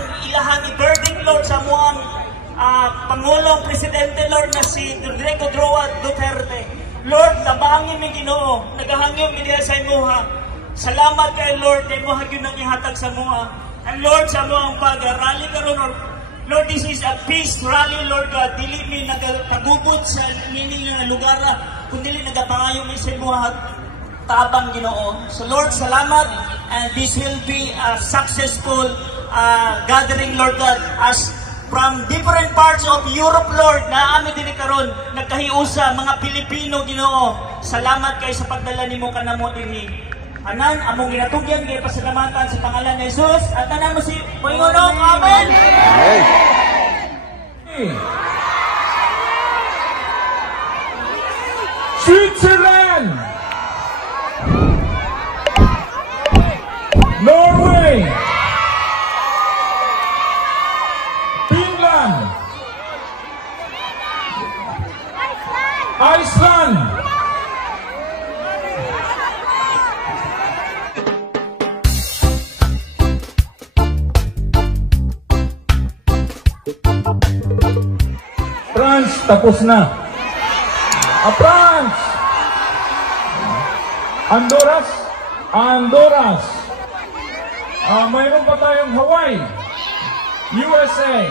ilahan ni verdict, Lord, sa muang Pangulong Presidente, Lord, na si Rodrigo Roa Duterte. Lord, labangin mi Ginoo, nagahangyo mi diha sa imuha. Salamat kay Lord, kay mo hagyud nang ihatag sa muha. And Lord, sa muang pag-rally karon, Lord, this is a peace rally, Lord God. Dili mi nagkagubot sa nini nga lugar, kundi nagapangayo mi sa imuha tabang Ginoo. So Lord, salamat, and this will be a successful gathering, Lord God, as from different parts of Europe, Lord, na amin din karon nagkahiusa mga Pilipino, Ginoo. Salamat kay sa pagdala nimo kanamo dinhi. Anan among ginatugyan kay pasalamatan sa pangalan ni Jesus at tanan mo si Panginoon. Amen. Switzerland, Norway, Finland, Iceland, France, tapos na. France, Honduras, mayroon pa tayong Hawaii, USA.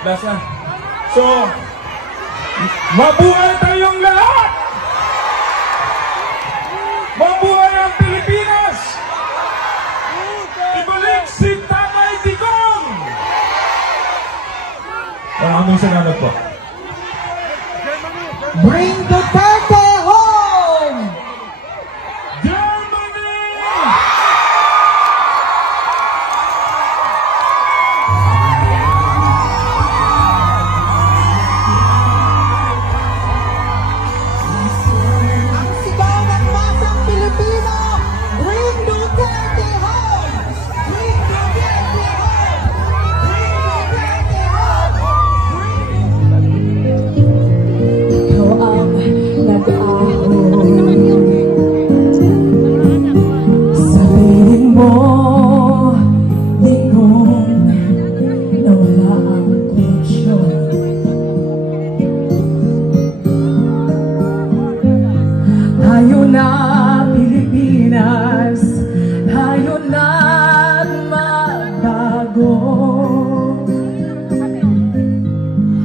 Lasa. So, mabuhay tayong lahat! Mabuhay ang Pilipinas! Ibalik si Tatay Digong! Maraming salamat po. Bring Duterte home! Germany! Ang sigaw ng masang Pilipino, bring Duterte home! Bring Duterte home! Bring Duterte home! Ikaw ang nag-ahon. Sabihin mo, Digong, na wala ang korupsyon. Tayo na Pilipinas, tayo na magbago.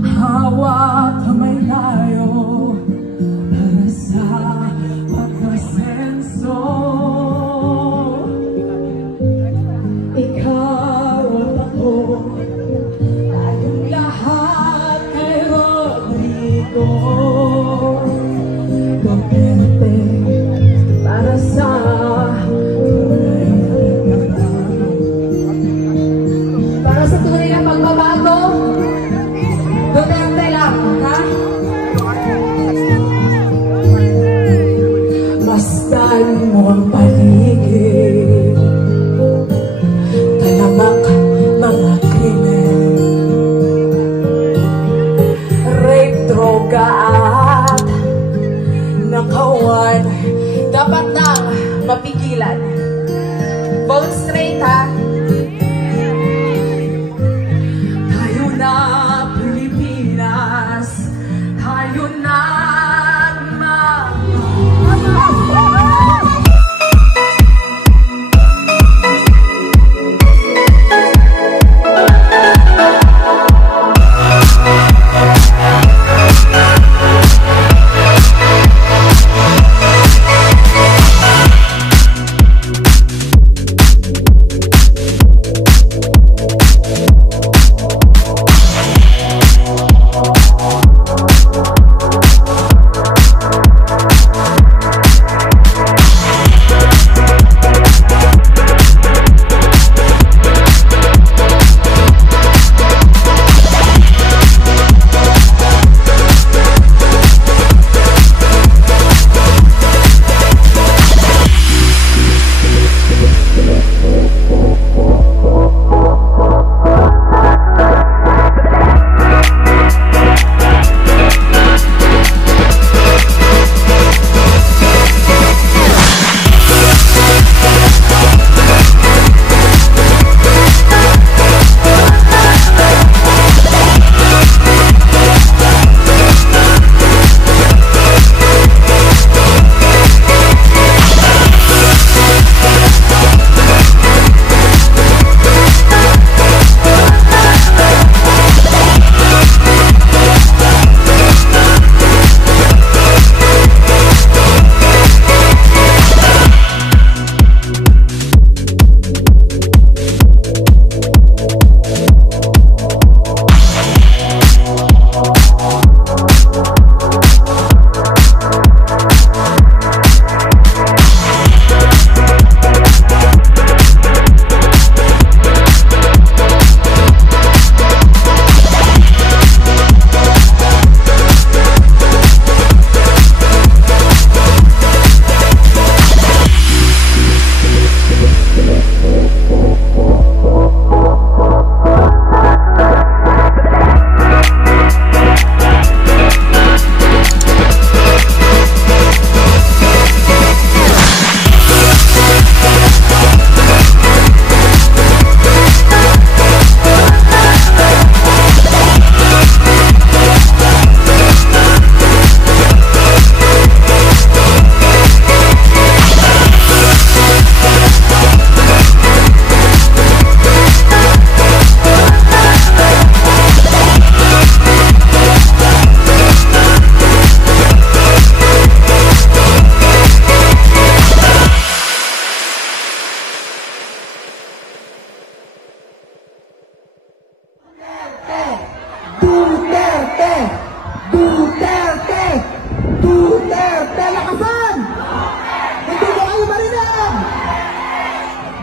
Hawak kamay tayo para sa pagkasenso. Ikaw at ako, tayong lahat kay Rodrigo Duterte para sa tunay na pagbabago. Duterte lang, ha? Masdan mo ang paligid, talamak mga krimen, rape, droga at nakawan. Dapat nang mapigilan. Vote straight, ha? Tayo na Pilipinas, tayo na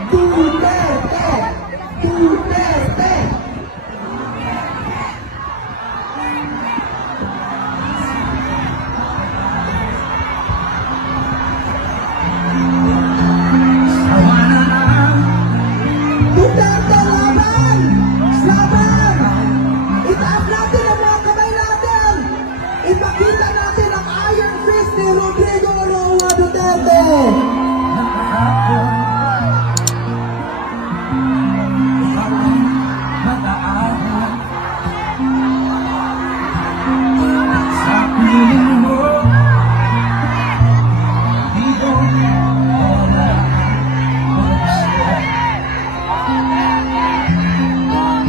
Duterte! Duterte! Duterte laban! Laban! Itaas natin ang mga kamay natin! Ipakita natin ang iron fist ni Rodrigo Roa Duterte!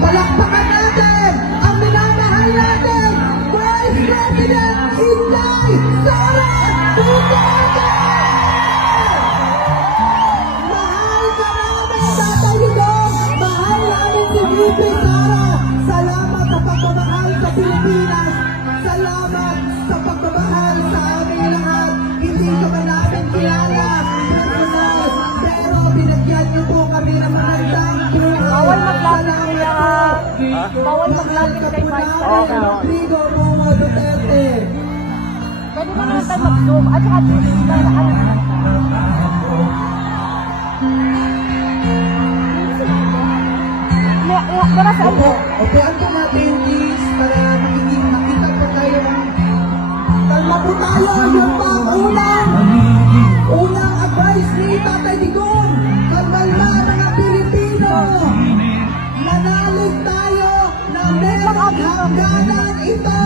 Palakpakan natin ang minamahal natin, Vice President Inday Sara Duterte! Mahal ka namin, Tatay Digong! Mahal namin si VP Sara! Salamat sa pagmamahal sa Pilipinas! Salamat sa pagmamahal sa aming lahat! Hindi ka ba namin kilala, personal, pero binagyan niyo po kami ng magandang buhay! Bawal maglapit kaya bawal maglapit kay Vice President. Rodrigo Roa Duterte! Pwede mo naman tayo mag-zoom at saka para sa ano? Upuan po natin please para makikita po tayo ng kalma po tayo. Yung pang unang advice ni Tatay Digong, kalmalma mga Pilipino, manalig tayo na merong hangganan ito.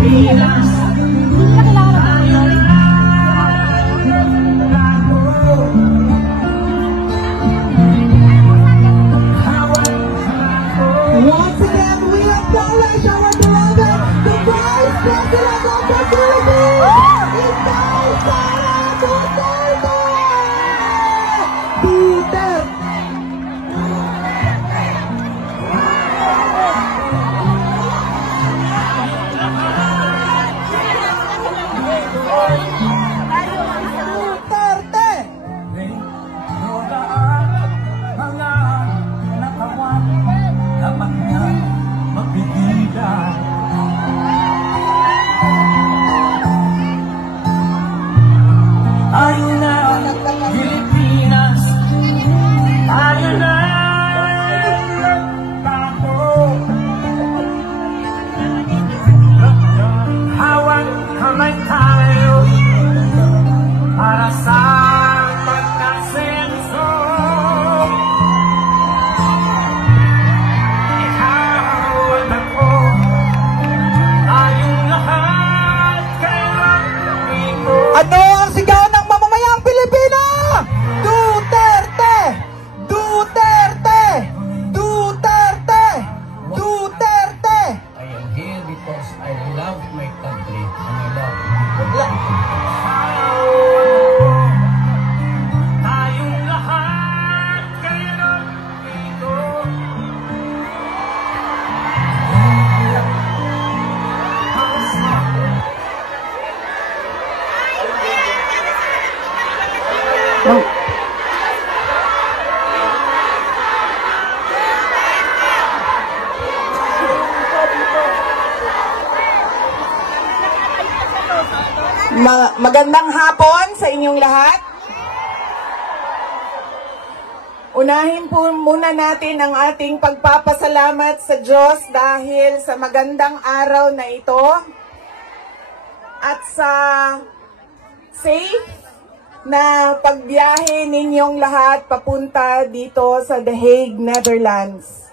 Pilipinas, hindi na kailangan Once again, we acknowledge our beloved, the Vice President of the Philippines, Inday Sara Duterte! Duterte! Ayun na, Pilipinas. Ayun na, tako. Hawak kamay tayo para sa pagkasenso. Ikaw at ako, tayong lahat kailangan ko. Ano ang sigaw ng mamamayang Pilipino? Duterte! Duterte! Duterte! Duterte! I am here because I love my country and I love people. Tayong lahat kailangan dito. Magandang hapon sa inyong lahat. Unahin po muna natin ang ating pagpapasalamat sa Diyos dahil sa magandang araw na ito at sa safe na pagbiyahe ninyong lahat papunta dito sa The Hague, Netherlands.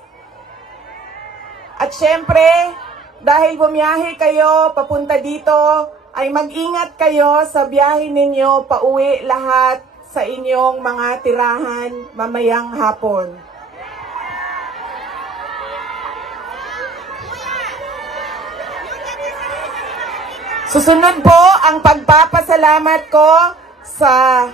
At syempre, dahil bumiyahe kayo papunta dito, ay mag-ingat kayo sa biyahe ninyo pauwi lahat sa inyong mga tirahan mamayang hapon. Susunod po ang pagpapasalamat ko sa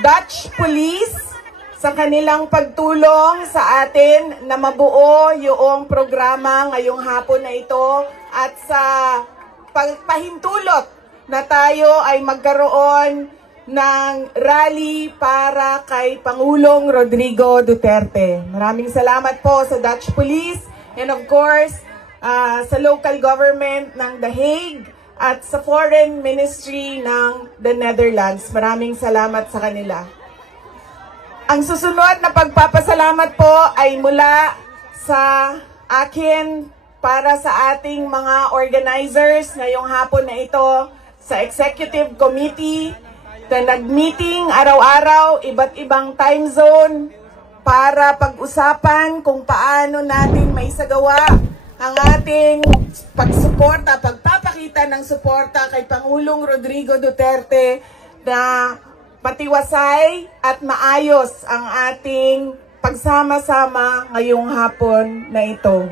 Dutch Police sa kanilang pagtulong sa atin na mabuo yung programa ngayong hapon na ito at sa pahintulot na tayo ay magkaroon ng rally para kay Pangulong Rodrigo Duterte. Maraming salamat po sa Dutch Police and of course sa local government ng The Hague at sa Foreign Ministry ng the Netherlands. Maraming salamat sa kanila. Ang susunod na pagpapasalamat po ay mula sa akin para sa ating mga organizers ngayong hapon na ito sa Executive Committee na nag-meeting araw-araw, iba't ibang time zone para pag-usapan kung paano natin maisagawa ang ating pagsuporta, pagpapakita ng suporta kay Pangulong Rodrigo Duterte na matiwasay at maayos ang ating pagsama-sama ngayong hapon na ito.